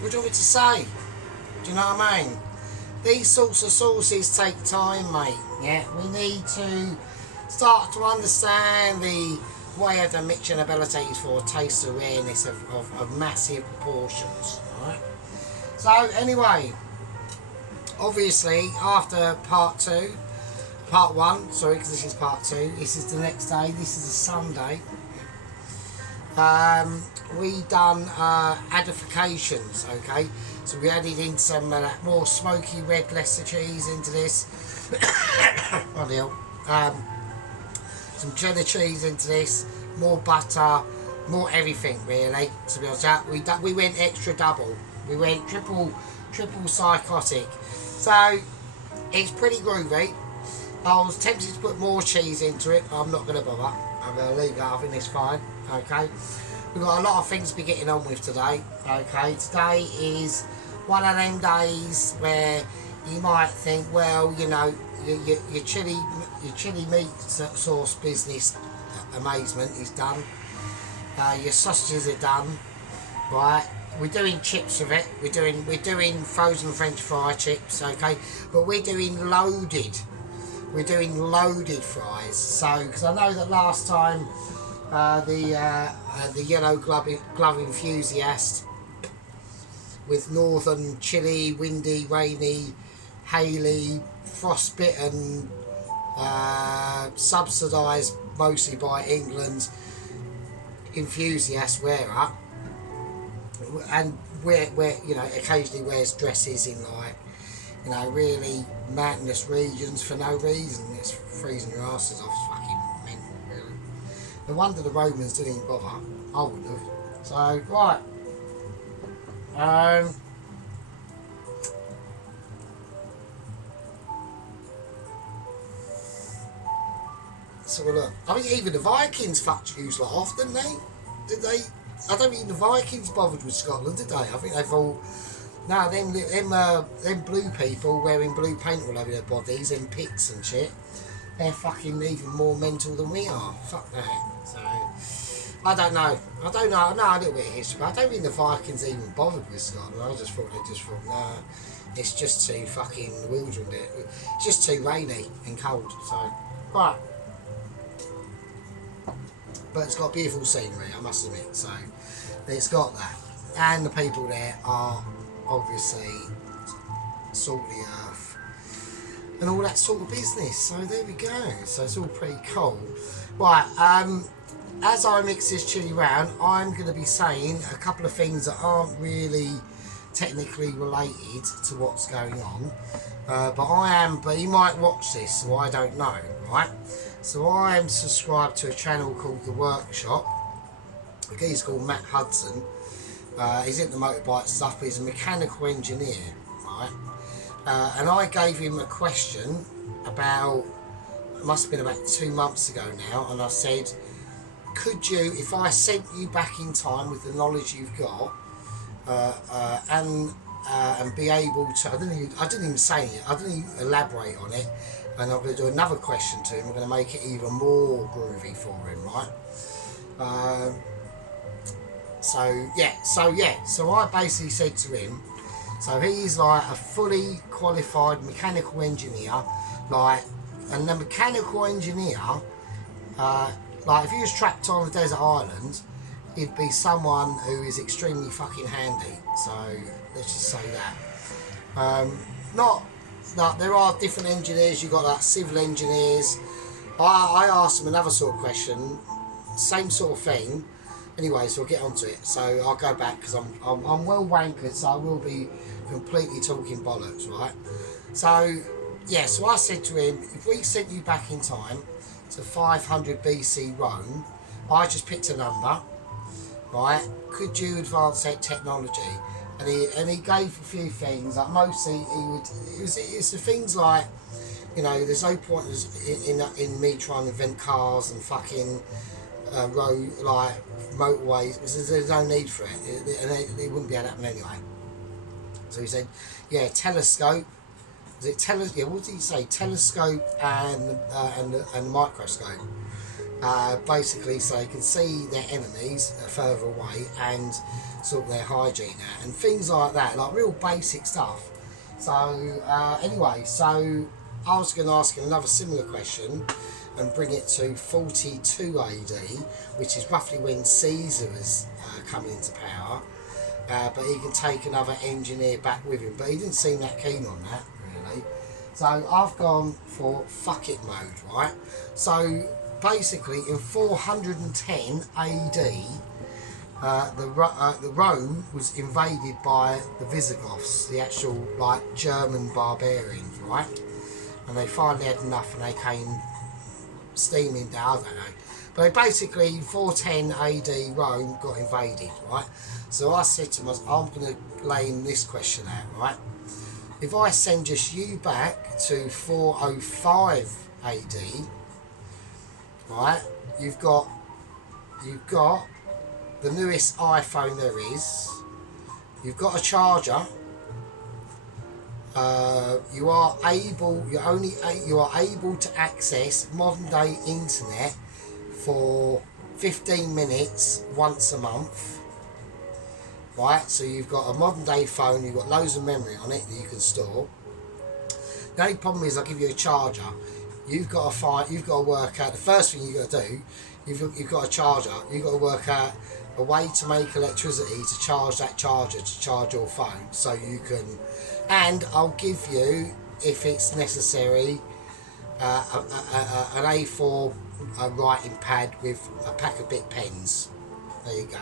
What do you want me to say? Do you know what I mean? These sorts of sauces take time, mate. Yeah, we need to start to understand the way of the mixing abilities for taste awareness of massive proportions. Right? So anyway, obviously after part one, sorry, because this is part two. This is the next day. This is a Sunday. We done edifications, okay? So we added in some more smoky red Leicester cheese into this. Bloody hell. Some cheddar cheese into this, more butter, more everything really. To be honest, we went extra double. We went triple psychotic. So it's pretty groovy. I was tempted to put more cheese into it. I'm not going to bother. I'm going to leave that. I think it's fine. Okay. We've got a lot of things to be getting on with today. Okay. Today is one of them days where you might think, well, you know, your chili meat sauce business amazement is done. Your sausages are done. Right. We're doing chips of it. We're doing frozen French fry chips. Okay. But we're doing loaded. We're doing loaded fries. So, because I know that last time the yellow glove enthusiast with northern, chilly, windy, rainy, haily, frostbitten, subsidised mostly by England's enthusiast wearer, and where you know occasionally wears dresses in like, you know, really mountainous regions for no reason. It's freezing your asses off. It's fucking mental, really. No wonder the Romans didn't even bother. I would have. So, right. So look, I think even the Vikings fucked you lot off, didn't they? Did they? I don't think the Vikings bothered with Scotland, did they? I think they thought, no, them blue people wearing blue paint all over their bodies and pits and shit, they're fucking even more mental than we are. Fuck that. So, I don't know. I know a little bit of history, but I don't think the Vikings even bothered with Scotland. I just thought nah, it's just too fucking wilderness. It's just too rainy and cold. So, right. But it's got beautiful scenery, I must admit. So, it's got that. And the people there are obviously salt the earth and all that sort of business. So there we go. So it's all pretty cool. Right, as I mix this chili round, I'm going to be saying a couple of things that aren't really technically related to what's going on. But you might watch this, so I don't know, right? So I am subscribed to a channel called The Workshop. A guy's called Matt Hudson. He's into motorbike stuff, but he's a mechanical engineer, right? And I gave him a question about, it must have been about 2 months ago now, and I said, could you, if I sent you back in time with the knowledge you've got, and be able to, I didn't even say it, I didn't even elaborate on it, and I'm going to do another question to him. I'm going to make it even more groovy for him, right? So I basically said to him, so he's like a fully qualified mechanical engineer, like, and the mechanical engineer, like if he was trapped on a desert island, he'd be someone who is extremely fucking handy. So let's just say that. Not like there are different engineers. You've got like civil engineers. I asked him another sort of question, same sort of thing. Anyway, so we'll get onto it. So I'll go back because I'm well wankered, so I will be completely talking bollocks, right? So yeah, so I said to him, if we sent you back in time to 500 BC Rome, I just picked a number, right? Could you advance that technology? And he gave a few things. Like mostly it's the things like, you know, there's no point in me trying to invent cars and fucking road, like motorways, because there's no need for it, and it wouldn't be able to happen anyway. So he said, yeah, telescope. Was it what did he say? Telescope and microscope. basically so they can see their enemies further away and sort their hygiene out and things like that, like real basic stuff. So anyway, so I was going to ask him another similar question and bring it to 42 AD, which is roughly when Caesar is coming into power. But he can take another engineer back with him. But he didn't seem that keen on that, really. So I've gone for fuck it mode, right? So basically, in 410 AD, the Rome was invaded by the Visigoths, the actual like German barbarians, right? And they finally had enough, and they came steaming down. I don't know. But basically, 410 AD, Rome got invaded, right? So I said to myself, I'm going to lay in this question out, right? If I send just you back to 405 AD, right? You've got the newest iPhone there is. You've got a charger. You are able to access modern day internet for 15 minutes once a month, right? So you've got a modern day phone, you've got loads of memory on it that you can store. The only problem is, I'll give you a charger. You've got to work out, the first thing you've got to do, you've got a charger, you've got to work out a way to make electricity to charge that charger, to charge your phone, so you can, and I'll give you, if it's necessary, an A4 writing pad with a pack of bit pens. There you go.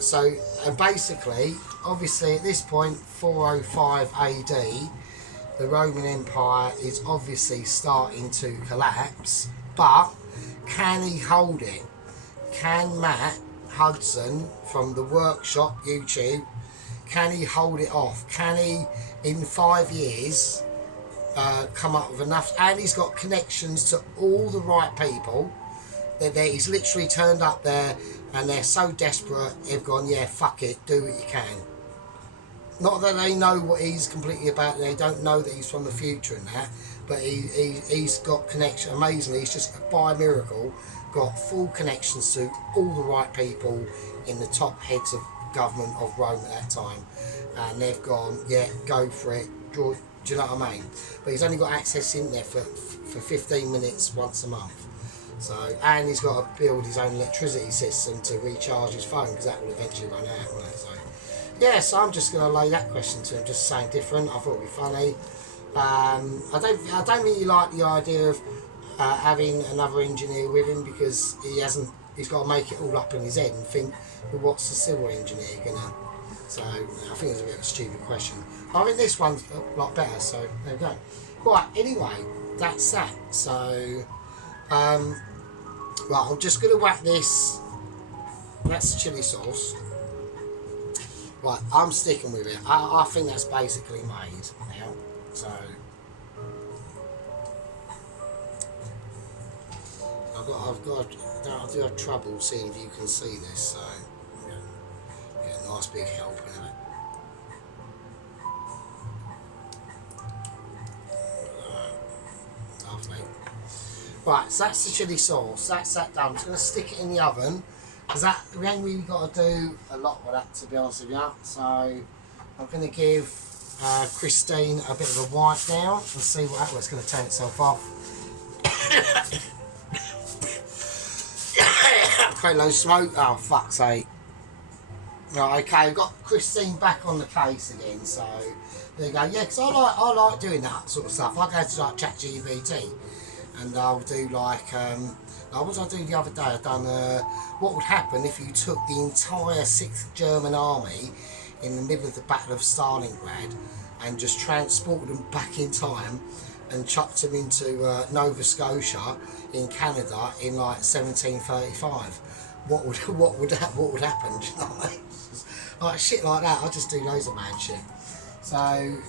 So basically, obviously at this point, 405 AD, the Roman Empire is obviously starting to collapse, but can he hold it? Can Matt Hudson from the Workshop YouTube, can he hold it off? Can he, in 5 years, come up with enough? And he's got connections to all the right people. He's literally turned up there, and they're so desperate, they've gone, yeah, fuck it, do what you can. Not that they know what he's completely about, they don't know that he's from the future and that, but he's got connection. Amazingly, he's just by miracle got full connections to all the right people in the top heads of government of Rome at that time, and they've gone, yeah, go for it. Do you know what I mean? But he's only got access in there for 15 minutes once a month. So, and he's got to build his own electricity system to recharge his phone, because that will eventually run out, won't it? So, yeah, so I'm just going to lay that question to him, just saying different. I thought it'd be funny. I don't really like the idea of having another engineer with him, because he's got to make it all up in his head and think, well, what's the civil engineer gonna? So I think it's a bit of a stupid question. I think this one's a lot better. So there we go. Right. Anyway, that's that. So right, I'm just gonna whack this. That's chili sauce. Right, I'm sticking with it. I think that's basically made now. So I do have trouble seeing if you can see this, so yeah, nice big help in it. Lovely. Right, so that's the chilli sauce. That's that done. I'm just going to stick it in the oven, because we ain't really got to do a lot with that, to be honest with you. So I'm going to give Christine a bit of a wipe down and see what happens. It's going to turn itself off. Quite low smoke. Oh, fuck's sake. Right, okay, I've got Christine back on the case again, so there you go. Yeah, because I like doing that sort of stuff. I go to like ChatGPT, and I'll do like what did I do the other day? I've done what would happen if you took the entire 6th German army in the middle of the Battle of Stalingrad and just transported them back in time and chucked them into Nova Scotia in Canada in like 1735. What would happen? Do you know what I mean? Like shit like that. I just do loads of mad shit. So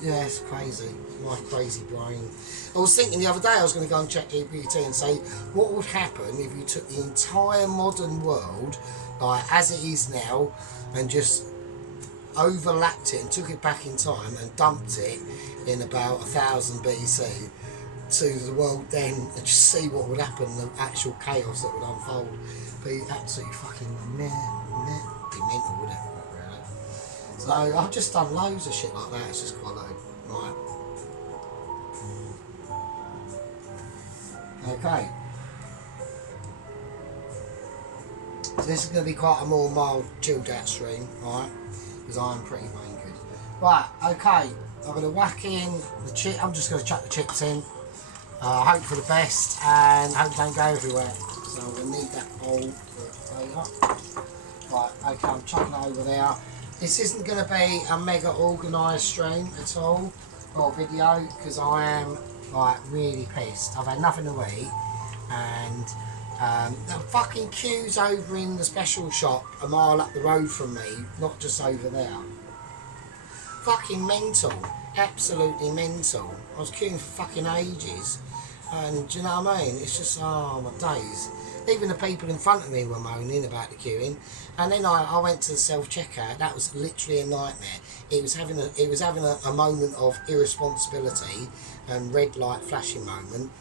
yeah, it's crazy. My crazy brain. I was thinking the other day I was going to go and check GPT and say, what would happen if you took the entire modern world, like as it is now, and just overlapped it and took it back in time and dumped it in about 1000 BC. to the world then and just see what would happen, the actual chaos that would unfold. Be absolutely fucking be mental, would it? Really. So I've just done loads of shit like that. It's just quite low. Right. Okay. So this is going to be quite a more mild, chilled out stream, right? Because I'm pretty wankered. Right, okay. I'm going to whack in the chip. I'm just going to chuck the chips in. Hope for the best and hope they don't go everywhere. So I'm going to need that bowl for later. Right, okay, I'm chucking it over there. This isn't going to be a mega organised stream at all, or video, because I am like really pissed. I've had nothing to eat, and the fucking queues over in the special shop a mile up the road from me, not just over there. Fucking mental, absolutely mental. I was queuing for fucking ages, and do you know what I mean? It's just, oh my days. Even the people in front of me were moaning about the queuing, and then I went to the self-checkout. That was literally a nightmare. It was having a moment of irresponsibility and red light flashing moment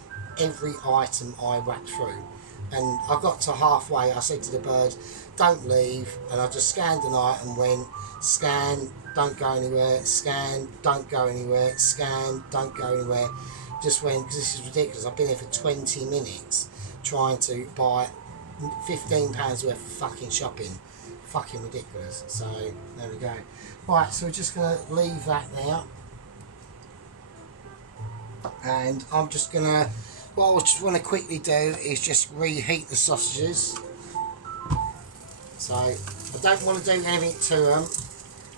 every item I whacked through. And I got to halfway, I said to the bird, don't leave, and I just scanned an item, went, scan, don't go anywhere, scan, don't go anywhere, scan, don't go anywhere. Just went, because this is ridiculous, I've been here for 20 minutes trying to buy £15 worth of fucking shopping. Fucking ridiculous. So, there we go. Right, so we're just going to leave that there. And I'm just going to, what I just want to quickly do is just reheat the sausages. So I don't want to do anything to them,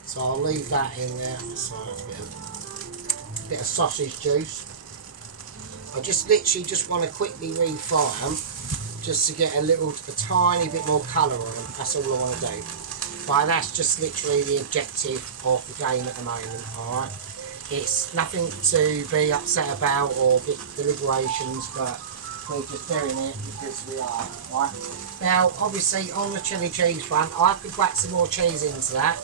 so I'll leave that in there. So a bit of sausage juice. I just literally just want to quickly refry them, just to get a tiny bit more colour on them. That's all I want to do. But that's just literally the objective of the game at the moment. All right. It's nothing to be upset about or big deliberations, but we're just doing it because we are, right? Now, obviously, on the chili cheese front, I could whack some more cheese into that,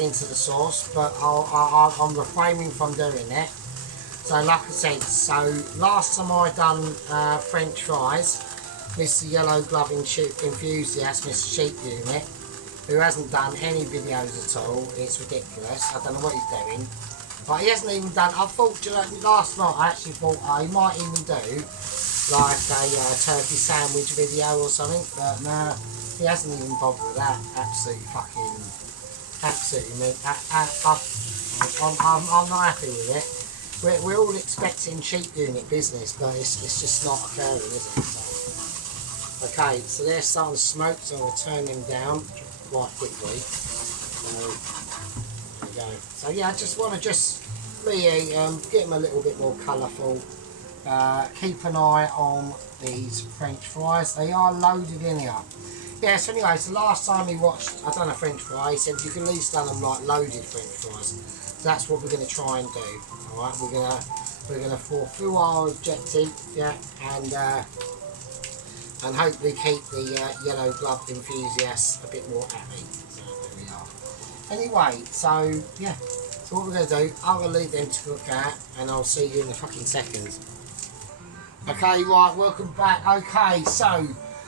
into the sauce, but I'm refraining from doing it. So, like I said, so last time I done French fries, Mr. Yellow Glove enthusiast, Mr. Sheep Unit, who hasn't done any videos at all. It's ridiculous. I don't know what he's doing. But he hasn't even done, I thought, last night I actually thought he might even do like a turkey sandwich video or something, but no, he hasn't even bothered with that. Absolutely, I'm not happy with it. We're all expecting sheep unit business, but it's just not occurring, is it? So, okay, so they're starting to smoke, so I'll turn them down quite quickly. So, there we go. So yeah, I just want to really get them a little bit more colourful. Keep an eye on these French fries. They are loaded in here. Yeah, so anyway, so last time we watched, I done a French fry, he said you can at least done them like loaded French fries. So that's what we're going to try and do. Alright, we're gonna fulfill our objective, yeah, and hopefully keep the Yellow Glove enthusiasts a bit more happy. So there we are. Anyway, so yeah, so what we're going to do, I'm going to leave them to cook that, and I'll see you in a fucking second. Okay, right, welcome back. Okay, so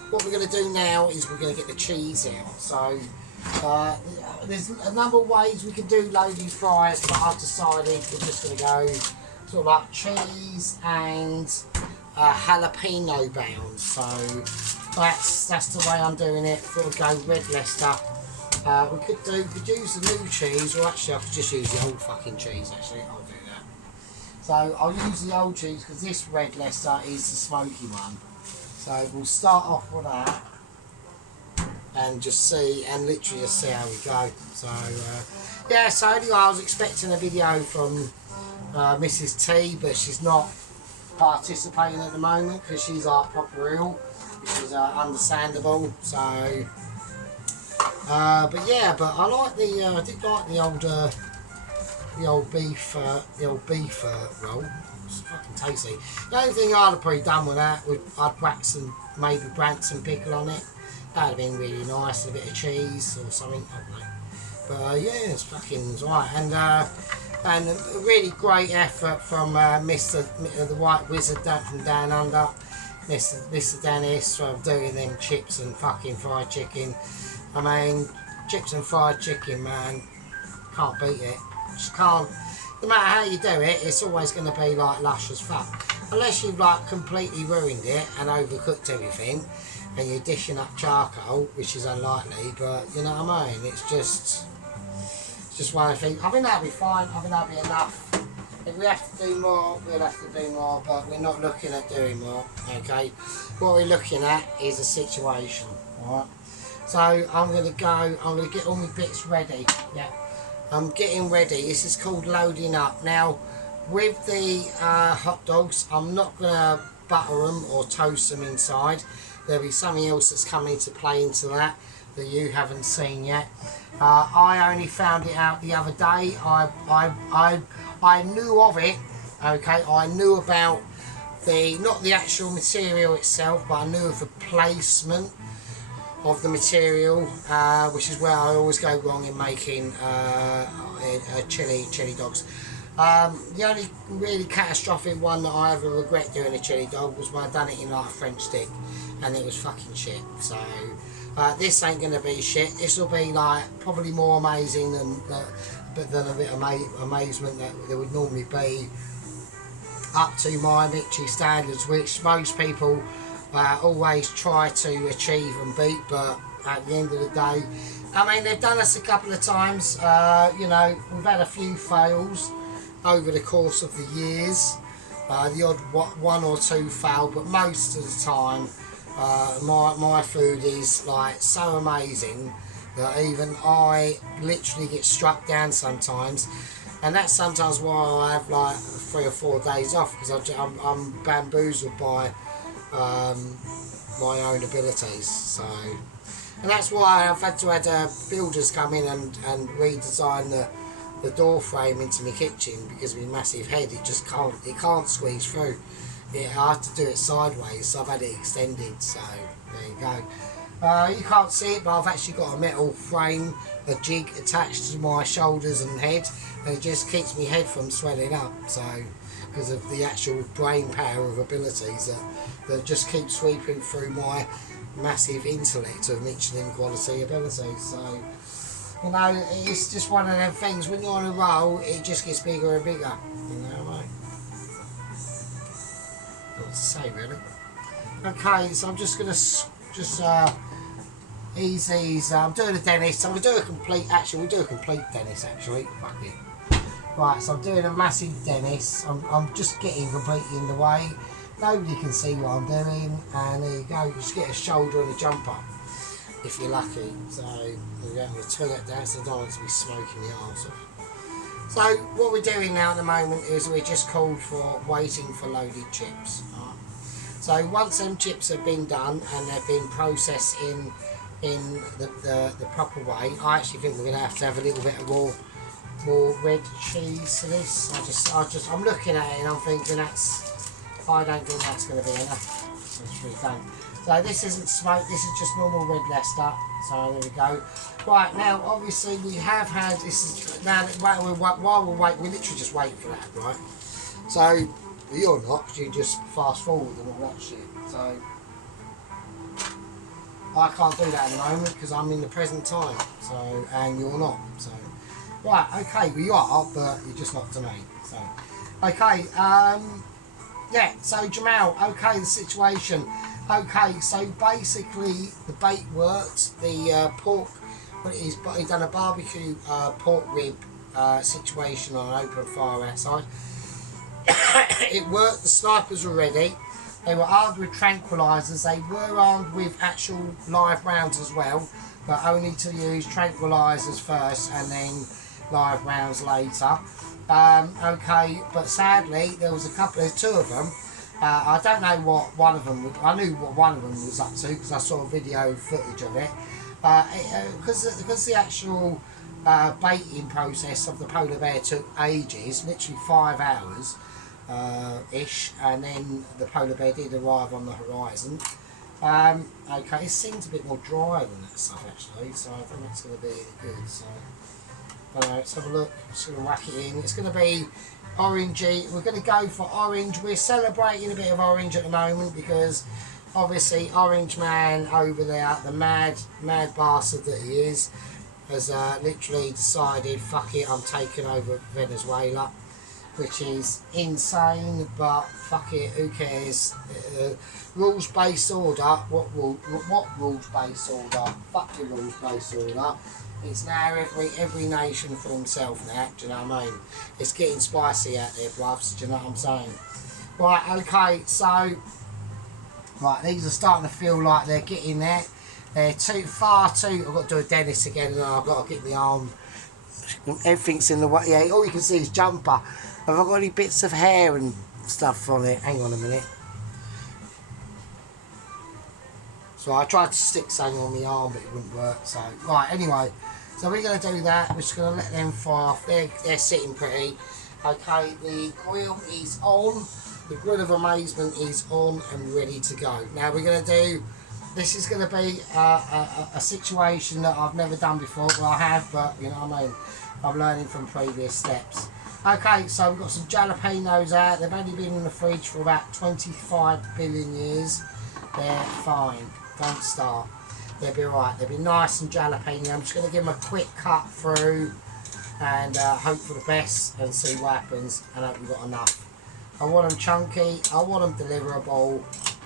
what we're going to do now is we're going to get the cheese out. So there's a number of ways we can do loaded fries, but I've decided we're just going to go sort of like cheese and jalapeno bound. So that's the way I'm doing it. Sort of go red Leicester. We could use the new cheese, or actually I could just use the old fucking cheese. Actually, I'll do that. So I'll use the old cheese because this red Leicester is the smoky one. So we'll start off with that and just see, and literally just see how we go. So yeah, so anyway, I was expecting a video from Mrs. T, but she's not participating at the moment because she's like proper ill, which is understandable. So but yeah, but I like I did like the old beef roll. It's fucking tasty. The only thing I'd have probably done with that, I'd whack maybe some pickle on it. That'd have been really nice, a bit of cheese or something, I don't know. But yeah, it's fucking right. And And a really great effort from Mr. The White Wizard from Down Under, Mr. Dennis, for doing them chips and fucking fried chicken. I mean, chips and fried chicken, man, can't beat it. Just can't. No matter how you do it, it's always going to be like lush as fuck. Unless you've like completely ruined it and overcooked everything, and you're dishing up charcoal, which is unlikely. But you know what I mean? It's just one of the things. I think that'll be fine. I think that'll be enough. If we have to do more, we'll have to do more. But we're not looking at doing more. Okay. What we're looking at is a situation. All right. So I'm going to go. I'm going to get all my bits ready. Yeah. I'm getting ready. This is called loading up. Now, with the hot dogs, I'm not going to butter them or toast them inside. There'll be something else that's coming to play into that you haven't seen yet. I only found it out the other day. I knew of it. Okay, I knew about not the actual material itself, but I knew of the placement of the material, which is where I always go wrong in making chili dogs. The only really catastrophic one that I ever regret doing a chili dog was when I done it in like a French stick, and it was fucking shit. So this ain't gonna be shit. This will be like probably more amazing than a bit of amazement that there would normally be, up to my Mitchie standards, which most people always try to achieve and beat. But at the end of the day, I mean, they've done us a couple of times. You know, we've had a few fails over the course of the years. The odd one or two fail, but most of the time my food is like so amazing that even I literally get struck down sometimes, and that's sometimes why I have like 3 or 4 days off, because I'm bamboozled by my own abilities. So, and that's why I've had to have builders come in and redesign the door frame into my kitchen, because of my massive head, it can't squeeze through. I have to do it sideways, so I've had it extended. So there you go. You can't see it, but I've actually got a metal frame, a jig attached to my shoulders and head, and it just keeps my head from swelling up. So, because of the actual brain power of abilities that just keep sweeping through my massive intellect of Michelin quality abilities. So, you know, it's just one of them things. When you're on a roll, it just gets bigger and bigger. You know, right? What to say, really? Okay, so I'm just gonna ease. I'm doing a Dennis. I'm gonna do a complete. Actually, we'll do a complete Dennis. Actually, fuck it. Right, so I'm doing a massive Dennis. I'm just getting completely in the way. Nobody can see what I'm doing, and there you go. You just get a shoulder and a jumper, if you're lucky. So we're going to turn it down, so I don't want to be smoking the arse off. So what we're doing now at the moment is we're just called for waiting for loaded chips. Right? So once them chips have been done and they've been processed in the proper way, I actually think we're going to have a little bit of more red cheese to this. I'm looking at it and I'm thinking I don't think that's going to be enough. I just really don't. So this isn't smoked, this is just normal red Leicester. So there we go. Right, now obviously we have had, while we're waiting, we're literally just waiting for that, right? So, you're not, because you just fast forward and all that shit. So, I can't do that at the moment because I'm in the present time. So, and you're not. So, right, okay, well you are, but you're just not to me. So, okay, yeah, so Jamal, okay, the situation. Okay, so basically the bait worked. The pork, what it is, but he done a barbecue pork rib situation on an open fire outside. It worked. The snipers were ready. They were armed with tranquilizers. They were armed with actual live rounds as well, but only to use tranquilizers first and then live rounds later. Okay, but sadly there was there's 2 of them. I don't know what one of them. I knew what one of them was up to because I saw video footage of it. Because the actual baiting process of the polar bear took ages, literally 5 hours ish, and then the polar bear did arrive on the horizon. Okay, it seems a bit more dry than that stuff actually, so I think that's going to be good. So Let's have a look. Just going to whack it in. It's going to be orangey. We're going to go for orange. We're celebrating a bit of orange at the moment because obviously Orange Man over there, the mad bastard that he is, has literally decided, fuck it, I'm taking over Venezuela, which is insane, but fuck it, who cares? Rules-based order. What rules-based order? Fuck your rules-based order. It's now every nation for himself now, do you know what I mean? It's getting spicy out there, bruv, do you know what I'm saying? Right, okay, so, right, these are starting to feel like they're getting there. They're far too, I've got to do a dentist again and I've got to get my arm, everything's in the way, yeah, all you can see is jumper. Have I got any bits of hair and stuff on it? Hang on a minute. So I tried to stick something on my arm but it wouldn't work, so, right, anyway. So we're going to do that, we're just going to let them fry off, they're sitting pretty. Okay, the grill is on, the grill of amazement is on and ready to go. Now we're going to do, this is going to be a situation that I've never done before, well I have, but you know what I mean, I'm learning from previous steps. Okay, so we've got some jalapenos out, they've only been in the fridge for about 25 billion years, they're fine, don't start. They'll be alright, they'll be nice and jalapeno. I'm just going to give them a quick cut through and hope for the best and see what happens, and hope we've got enough. I want them chunky, I want them deliverable,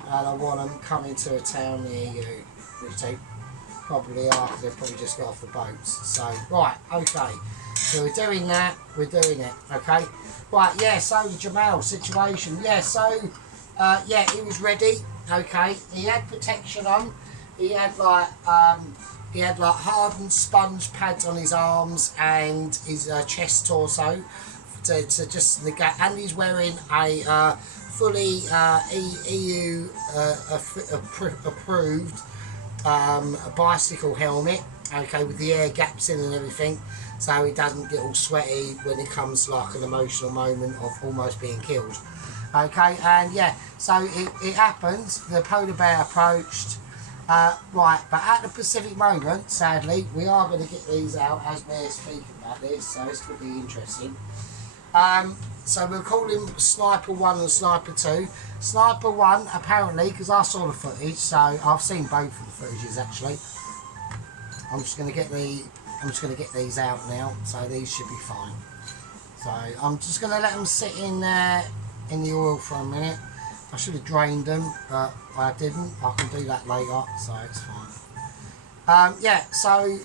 and I want them coming to a town near you, which they probably are because they've probably just got off the boats. So, right, okay. So we're doing that, we're doing it, okay? Right, yeah, so the Jamal situation, yeah, so, yeah, he was ready, okay? He had protection on. He had like hardened sponge pads on his arms and his chest torso to just negate, and he's wearing a fully EU approved bicycle helmet, okay, with the air gaps in and everything, so he doesn't get all sweaty when it comes like an emotional moment of almost being killed. Okay, and yeah, so it happened. The polar bear approached. Right, but at the Pacific moment, sadly, we are going to get these out as we're speaking about this, so it's going to be interesting. So we'll call him Sniper 1 and Sniper 2. Sniper 1, apparently, because I saw the footage, so I've seen both of the footages actually. I'm just going to get these out now, so these should be fine. So I'm just going to let them sit in there in the oil for a minute. I should have drained them, but I didn't. I can do that later, so it's fine. Yeah, so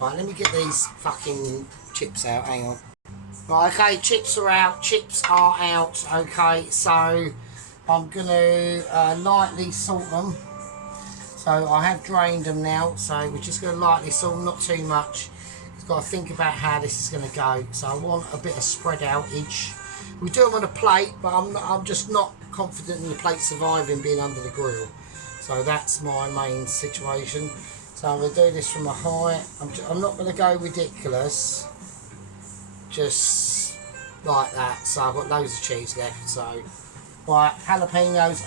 right, let me get these fucking chips out. Hang on. Right, okay, chips are out. Okay, so I'm gonna lightly salt them. So I have drained them now. So we're just gonna lightly salt them, not too much. Got to think about how this is going to go, so I want a bit of spread outage. We do them on a plate, but I'm just not confident in the plate surviving being under the grill, so that's my main situation. So I'm going to do this from a height. I'm not going to go ridiculous, just like that. So I've got loads of cheese left, so right, jalapenos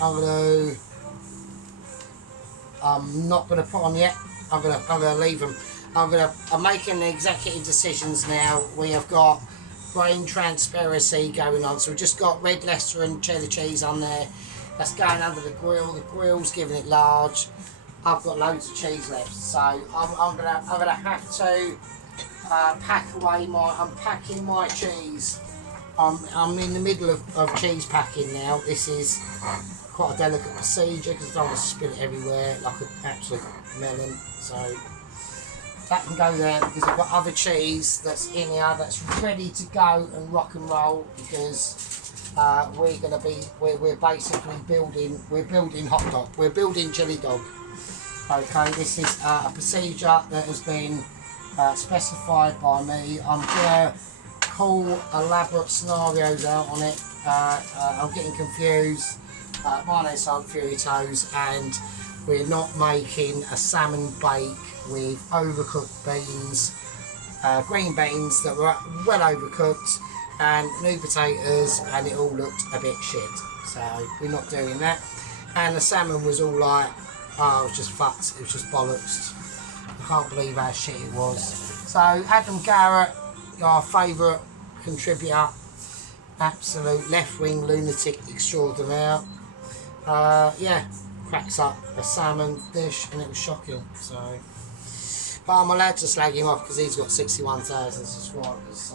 I'm not going to put on yet. I'm going to leave them. I'm making the executive decisions now. We have got grain transparency going on, so we've just got red Leicester and cheddar cheese on there. That's going under the grill. The grill's giving it large. I've got loads of cheese left, so I'm gonna have to pack away I'm packing my cheese. I'm in the middle of cheese packing now. This is quite a delicate procedure because I don't want to spill it everywhere like an absolute melon. So that can go there because I've got other cheese that's in here that's ready to go and rock and roll, because we're basically building hot dog, we're building chili dog. Okay, this is a procedure that has been specified by me. I'm gonna call elaborate scenarios out on it. I'm getting confused. My name's Aunt Fury Toes, and we're not making a salmon bake with overcooked beans, green beans that were well overcooked, and new potatoes, and it all looked a bit shit. So we're not doing that. And the salmon was all like Oh, it was just fucked. It was just bollocks. I can't believe how shit it was. So Adam Garrett, our favourite contributor, absolute left-wing lunatic extraordinaire. Yeah, cracks up a salmon dish and it was shocking. So, but I'm allowed to slag him off because he's got 61,000 subscribers.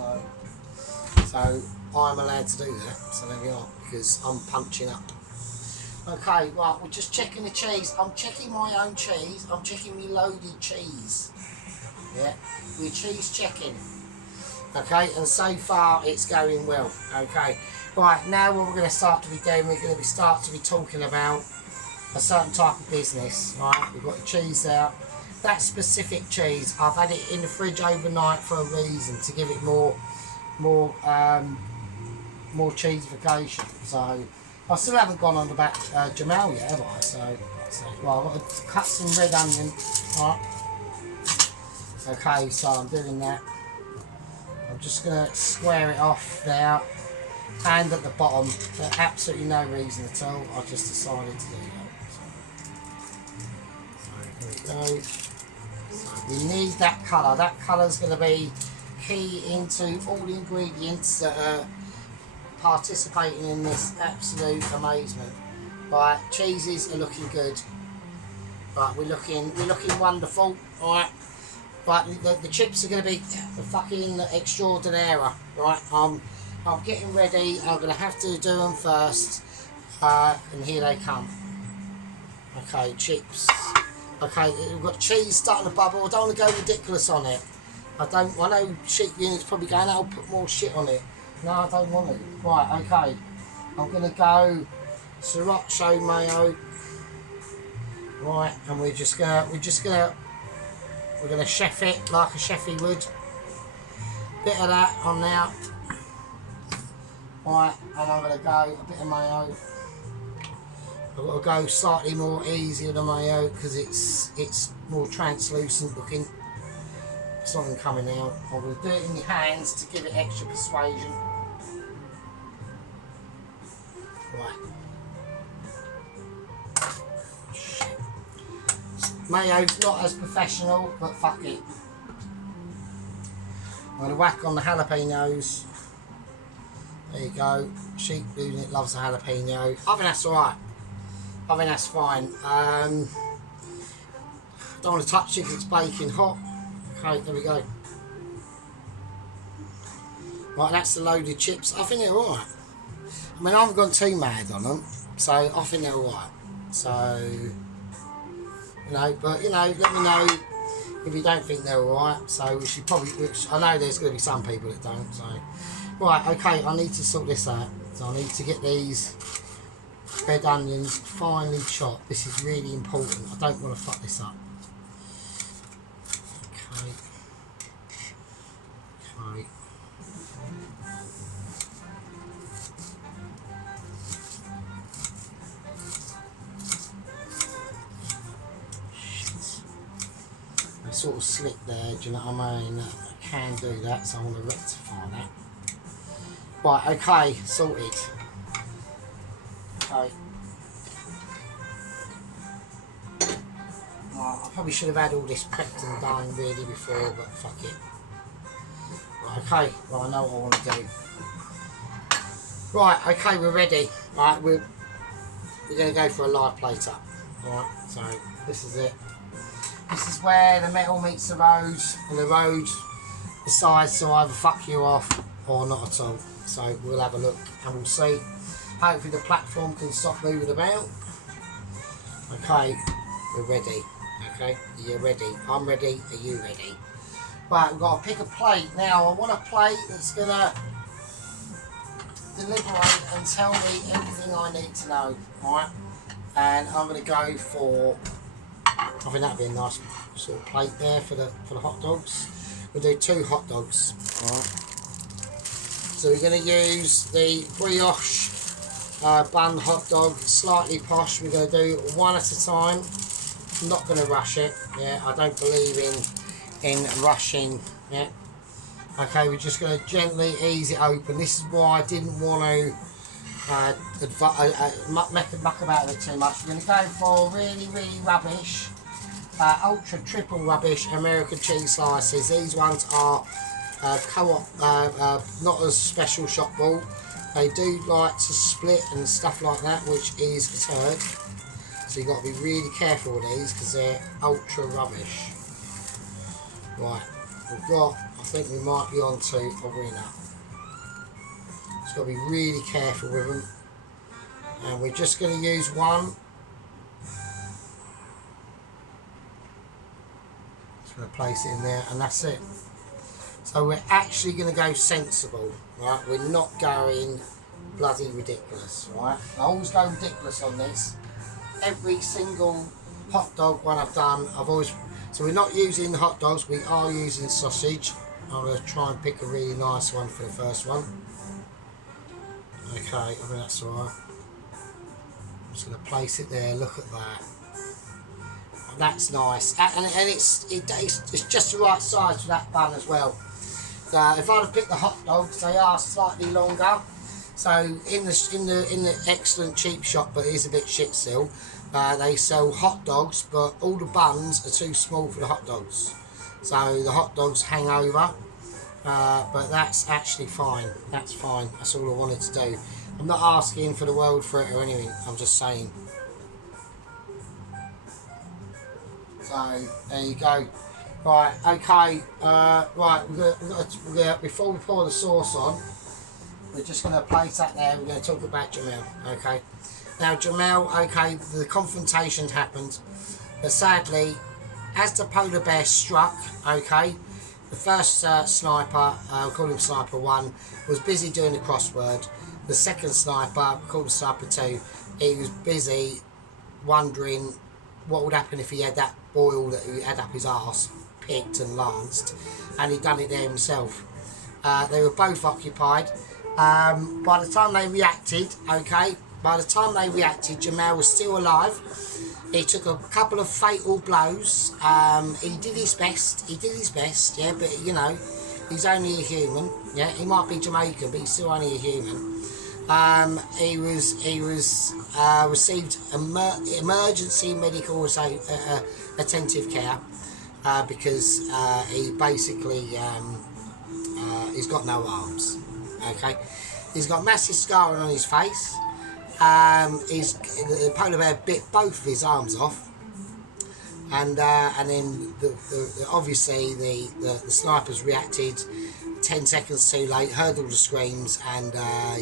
So I'm allowed to do that. So there we are, because I'm punching up. Okay, right, we're just checking the cheese. I'm checking my own cheese. I'm checking my loaded cheese. Yeah, we're cheese checking. Okay, and so far it's going well. Okay, right, now what we're going to start to be doing, we're going to start to be talking about a certain type of business. Right, we've got the cheese out. That specific cheese, I've had it in the fridge overnight for a reason, to give it more cheesification. So I still haven't gone on about Jamal yet, have I? So well, I've got to cut some red onion. Right. Okay, so I'm doing that. I'm just going to square it off there and at the bottom for absolutely no reason at all. I just decided to do that. So there we go. So we need that colour. That colour's going to be key into all the ingredients that are participating in this absolute amazement. Right, cheeses are looking good. Right, we're looking wonderful. Right, but the chips are going to be the fucking extraordinaire. Right, I'm getting ready. I'm going to have to do them first, and here they come. Okay, chips. Okay, we've got cheese starting to bubble. I don't want to go ridiculous on it. I know shit units probably going, I'll put more shit on it. No, I don't want it. Right, okay. I'm going to go sriracha mayo. Right, and we're gonna chef it like a chefy would. Bit of that on now. Right, and I'm gonna go a bit of mayo. I've got to go slightly more easy with the mayo because it's more translucent looking. It's not coming out. I'm going to do it in your hands to give it extra persuasion. Right. Shit. Mayo's not as professional, but fuck it. I'm going to whack on the jalapenos. There you go. Sheep unit loves a jalapeno. I think that's alright. I think that's fine. Don't want to touch it because it's baking hot. Okay, there we go. Right, that's the loaded chips. I think they're alright. I mean, I haven't gone too mad on them, so I think they're alright. So, you know, but, you know, let me know if you don't think they're alright. So, we should probably, which I know there's going to be some people that don't, so. Right, okay, I need to sort this out. So, I need to get these red onions finely chopped. This is really important. I don't want to fuck this up. Okay. Okay. Shit. I sort of slipped there, do you know what I mean? I can do that, so I want to rectify that. Right, okay, sorted. Okay. Right, I probably should have had all this prepped and done really before, but fuck it. Right, okay, well I know what I want to do. Right, okay, we're ready. Right, we're going to go for a live plate up. Right, so this is it. This is where the metal meets the road, and the road decides to either fuck you off or not at all. So we'll have a look and we'll see. Hopefully the platform can stop moving about. Okay, we're ready. Okay, are you ready? I'm ready. Are you ready? Right, we've got to pick a plate. Now, I want a plate that's going to deliberate and tell me everything I need to know. Right? And I'm going to go for, I think that'd be a nice sort of plate there for the hot dogs. We'll do 2 hot dogs. Alright. So we're going to use the brioche bun hot dog, slightly posh. We're going to do one at a time. I'm not going to rush it. Yeah, I don't believe in rushing. Yeah. Okay, we're just going to gently ease it open. This is why I didn't want to muck about it too much. We're going to go for really, really rubbish, ultra triple rubbish American cheese slices. These ones are co-op, not as special shop ball. They do like to split and stuff like that, which is a turd. So you've got to be really careful with these because they're ultra rubbish. Right, I think we might be on to a winner. Just got to be really careful with them. And we're just going to use one. Just going to place it in there and that's it. So we're actually going to go sensible, right? We're not going bloody ridiculous, right? I always go ridiculous on this. Every single hot dog one I've done, so we're not using hot dogs, we are using sausage. I'm going to try and pick a really nice one for the first one. Okay, I think that's alright. I'm just going to place it there, look at that. That's nice, and it's just the right size for that bun as well. If I'd have picked the hot dogs, they are slightly longer. So in the excellent cheap shop, but it is a bit shit still. They sell hot dogs, but all the buns are too small for the hot dogs. So the hot dogs hang over, but that's actually fine. That's fine. That's all I wanted to do. I'm not asking for the world for it or anything. I'm just saying. So there you go. Right, okay. Right, we're gonna, before we pour the sauce on, we're just going to place that there. We're going to talk about Jamel. Okay. Now Jamel, okay, the confrontation happened, but sadly, as the polar bear struck, okay, the first sniper, called him Sniper 1, was busy doing the crossword. The second sniper, called Sniper 2, he was busy wondering what would happen if he had that boil that he had up his arse picked and lanced, and he'd done it there himself. They were both occupied. By the time they reacted, Jamel was still alive. He took a couple of fatal blows. He did his best, yeah, but you know, he's only a human, yeah. He might be Jamaican, but he's still only a human. He received emergency medical attentive care because he basically he's got no arms. Okay, he's got massive scarring on his face. The polar bear bit both of his arms off, and then obviously the snipers reacted 10 seconds too late, heard all the screams, and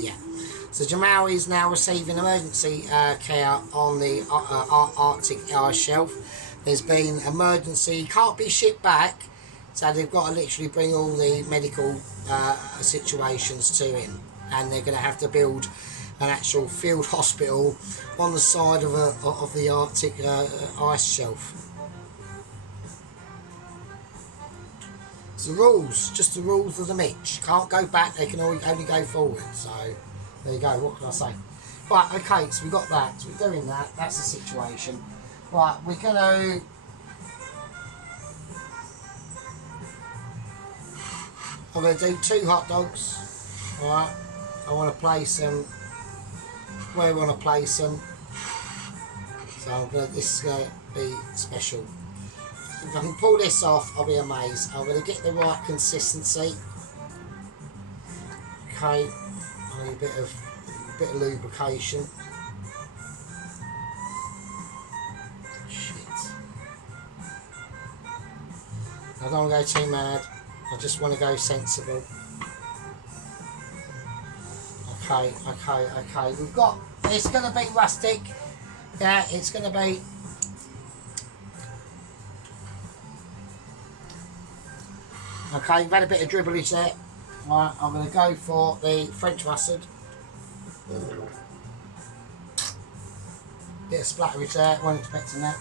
yeah. So Jamal is now receiving emergency care on the Arctic ice shelf. There's been emergency, can't be shipped back, so they've got to literally bring all the medical situations to him, and they're going to have to build an actual field hospital on the side of the Arctic ice shelf. It's the rules, just the rules of the Mitch. Can't go back, they can only go forward. So there you go, what can I say? Right, okay, so we've got that, so we're doing that, that's the situation. Right, we're going to... I'm going to do 2 hot dogs. Alright, I want to place them where I want to place them. So this is going to be special. If I can pull this off, I'll be amazed. I'm going to get the right consistency. Okay, I need a bit of lubrication. Shit. I don't want to go too mad. I just want to go sensible. Okay. We've got. It's going to be rustic. Yeah, it's going to be. Okay, we've had a bit of dribblage there. Right, I'm going to go for the French mustard. Bit of splatterage there, wasn't expecting that.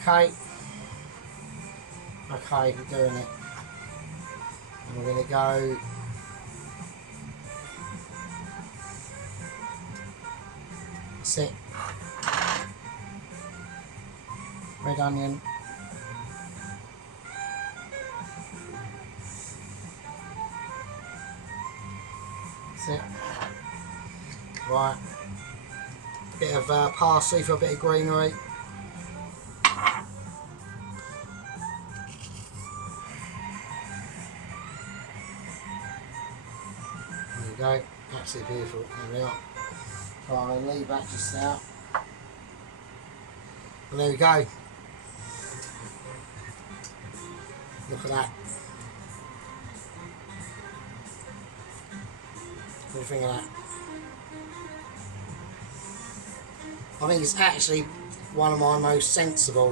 Okay, we're doing it. And we're going to go. That's it. Red onion. That's it. Right, bit of parsley for a bit of greenery. There you go, absolutely beautiful. There we are. Right, I'll leave that just out. And there we go. Look at that. What do you think of that? I think it's actually one of my most sensible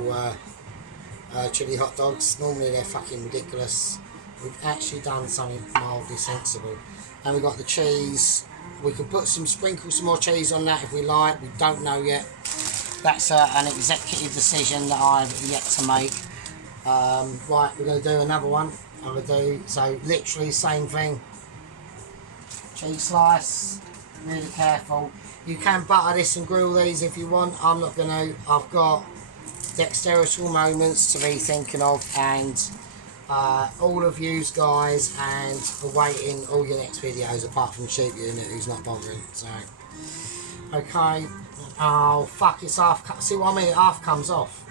chili hot dogs. Normally they're fucking ridiculous. We've actually done something mildly sensible. And we've got the cheese. We could put sprinkle some more cheese on that if we like. We don't know yet. That's an executive decision that I've yet to make. Right, we're going to do another one. I'm going to do, so literally same thing. Cheese slice, really careful. You can butter this and grill these if you want. I'm not going to. I've got dexterous moments to be thinking of, and all of you guys, and for waiting all your next videos apart from Sheep Unit who's not bothering. So, okay. Oh fuck, it's half. See what I mean? Half comes off.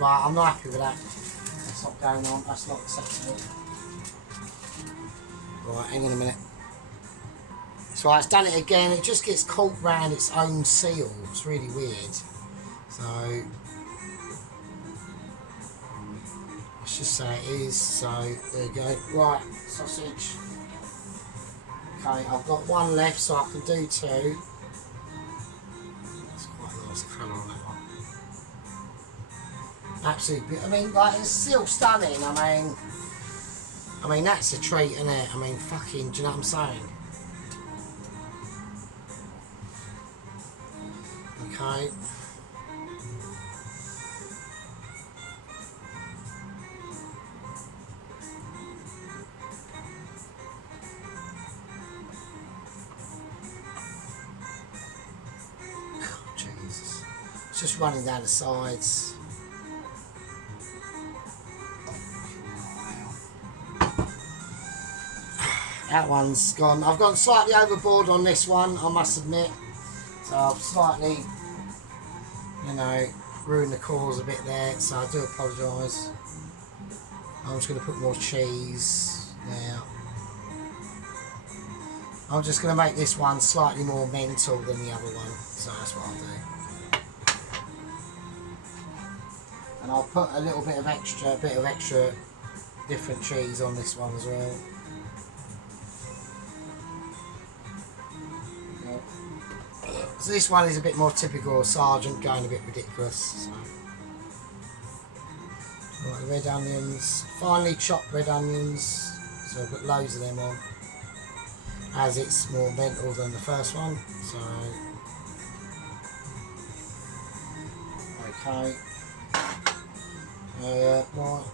Right, I'm not happy with that. That's not going on. That's not acceptable. Right, hang on a minute. So it's done it again. It just gets caught round its own seal. It's really weird. So let's just say it is. So there you go. Right, sausage. Okay, I've got one left, so I can do two. That's quite a nice colour on that one. Absolutely. I mean, like, it's still stunning. I mean that's a treat, isn't it? I mean, fucking. Do you know what I'm saying? Okay. Oh, Jesus. It's just running down the sides. That one's gone. I've gone slightly overboard on this one, I must admit. So I've slightly, you know, ruined the cause a bit there, so I do apologise. I'm just going to put more cheese there. I'm just going to make this one slightly more mental than the other one, so that's what I'll do. And I'll put a little bit of extra different cheese on this one as well. So this one is a bit more typical of Sergeant, going a bit ridiculous. So. Right, the red onions, finely chopped red onions, so I'll put loads of them on, as it's more mental than the first one. So, okay, right.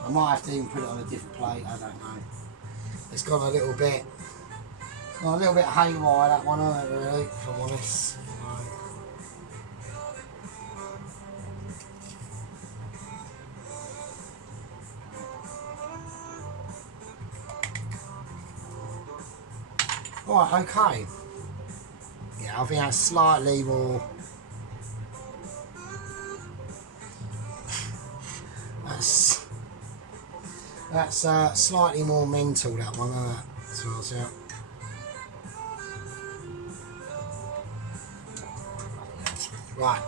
I might have to even put it on a different plate, I don't know. It's gone a little bit haywire, that one, isn't it, really, if I'm honest. Right, okay. Yeah, I think that's slightly more... That's slightly more mental, that one, isn't it? So I'll see it. Right.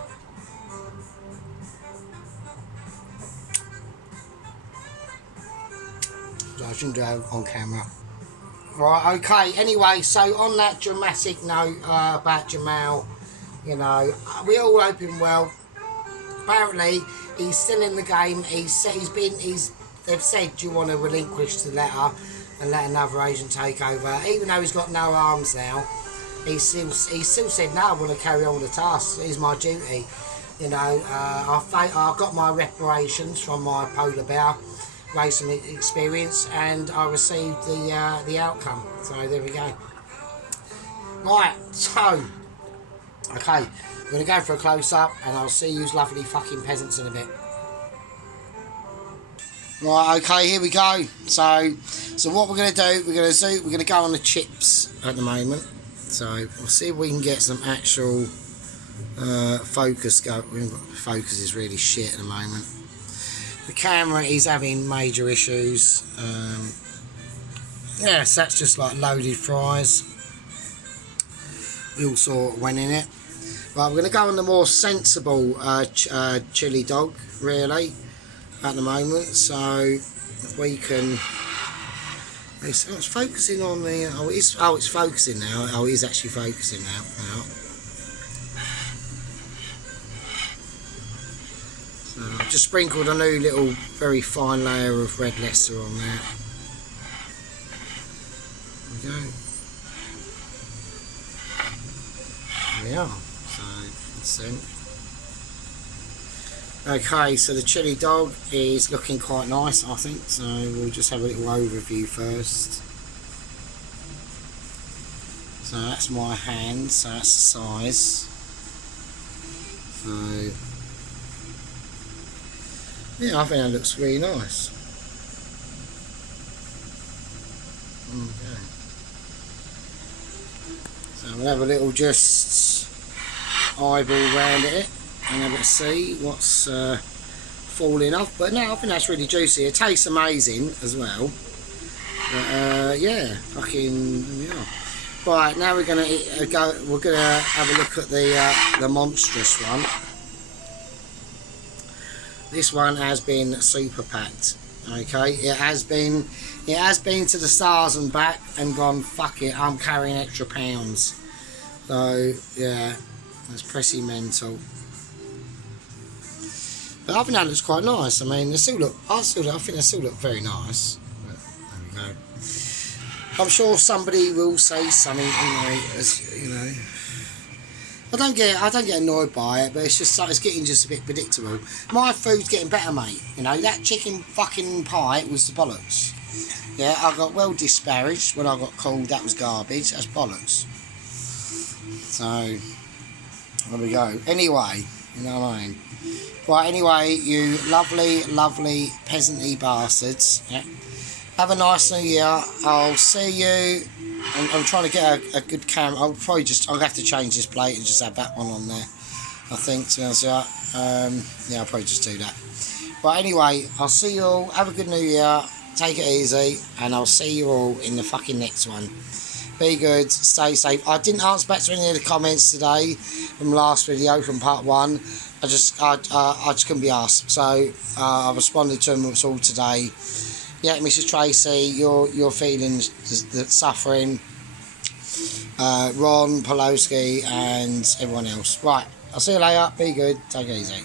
So I shouldn't do it on camera. Right, okay, anyway, so on that dramatic note about Jamal, you know, we all hope him well. Apparently, he's still in the game. They've said, do you want to relinquish the letter and let another agent take over? Even though he's got no arms now, he still said, no, I want to carry on with the task. It's my duty. You know, I got my reparations from my polar bear racing experience, and I received the outcome. So there we go. Right, so Okay, we're going to go for a close-up, and I'll see you lovely fucking peasants in a bit. Right, okay, here we go. So what we're going to do, we're going to go on the chips at the moment. So we'll see if we can get some actual focus go. Focus is really shit at the moment. The camera is having major issues. Yes, that's just like loaded fries. We all saw what went in it. Right, we're going to go on the more sensible chili dog, really, at the moment. So if we can. It's focusing on the. It's focusing now. Oh, it is actually focusing now. So I've just sprinkled a new little, very fine layer of red Lesser on there. There we go. There we are. So that's it. Okay, so the chili dog is looking quite nice, I think. So we'll just have a little overview first. So that's my hand. So that's the size. So yeah, I think that looks really nice. Okay. So we'll have a little just eyeball round at it and have a see what's falling off. But no, I think that's really juicy. It tastes amazing as well. But yeah, fucking yeah. Right, now we're gonna go. We're gonna have a look at the monstrous one. This one has been super packed. Okay, it has been to the stars and back and gone, fuck it, I'm carrying extra pounds. So yeah, that's pretty mental. But I think that looks quite nice. I mean, I think they still look very nice. But there we go. I'm sure somebody will say something, you know. I don't get annoyed by it, but it's getting just a bit predictable. My food's getting better, mate. You know, that chicken fucking pie was the bollocks. Yeah, I got well disparaged when I got called that was garbage. That's bollocks. So, there we go. Anyway, you know what I mean? Right, anyway, you lovely, lovely peasanty bastards. Yeah. Have a nice new year. I'll see you. I'm trying to get a good camera. I'll have to change this plate and just have that one on there. I think, to be honest with you. Yeah, I'll probably just do that. But anyway, I'll see you all. Have a good new year. Take it easy. And I'll see you all in the fucking next one. Be good. Stay safe. I didn't answer back to any of the comments today from last video, from part 1. I just couldn't be asked. So I responded to them all today. Yeah, Mrs. Tracy, you're feeling the suffering. Ron, Poloski, and everyone else. Right, I'll see you later. Be good. Take it easy.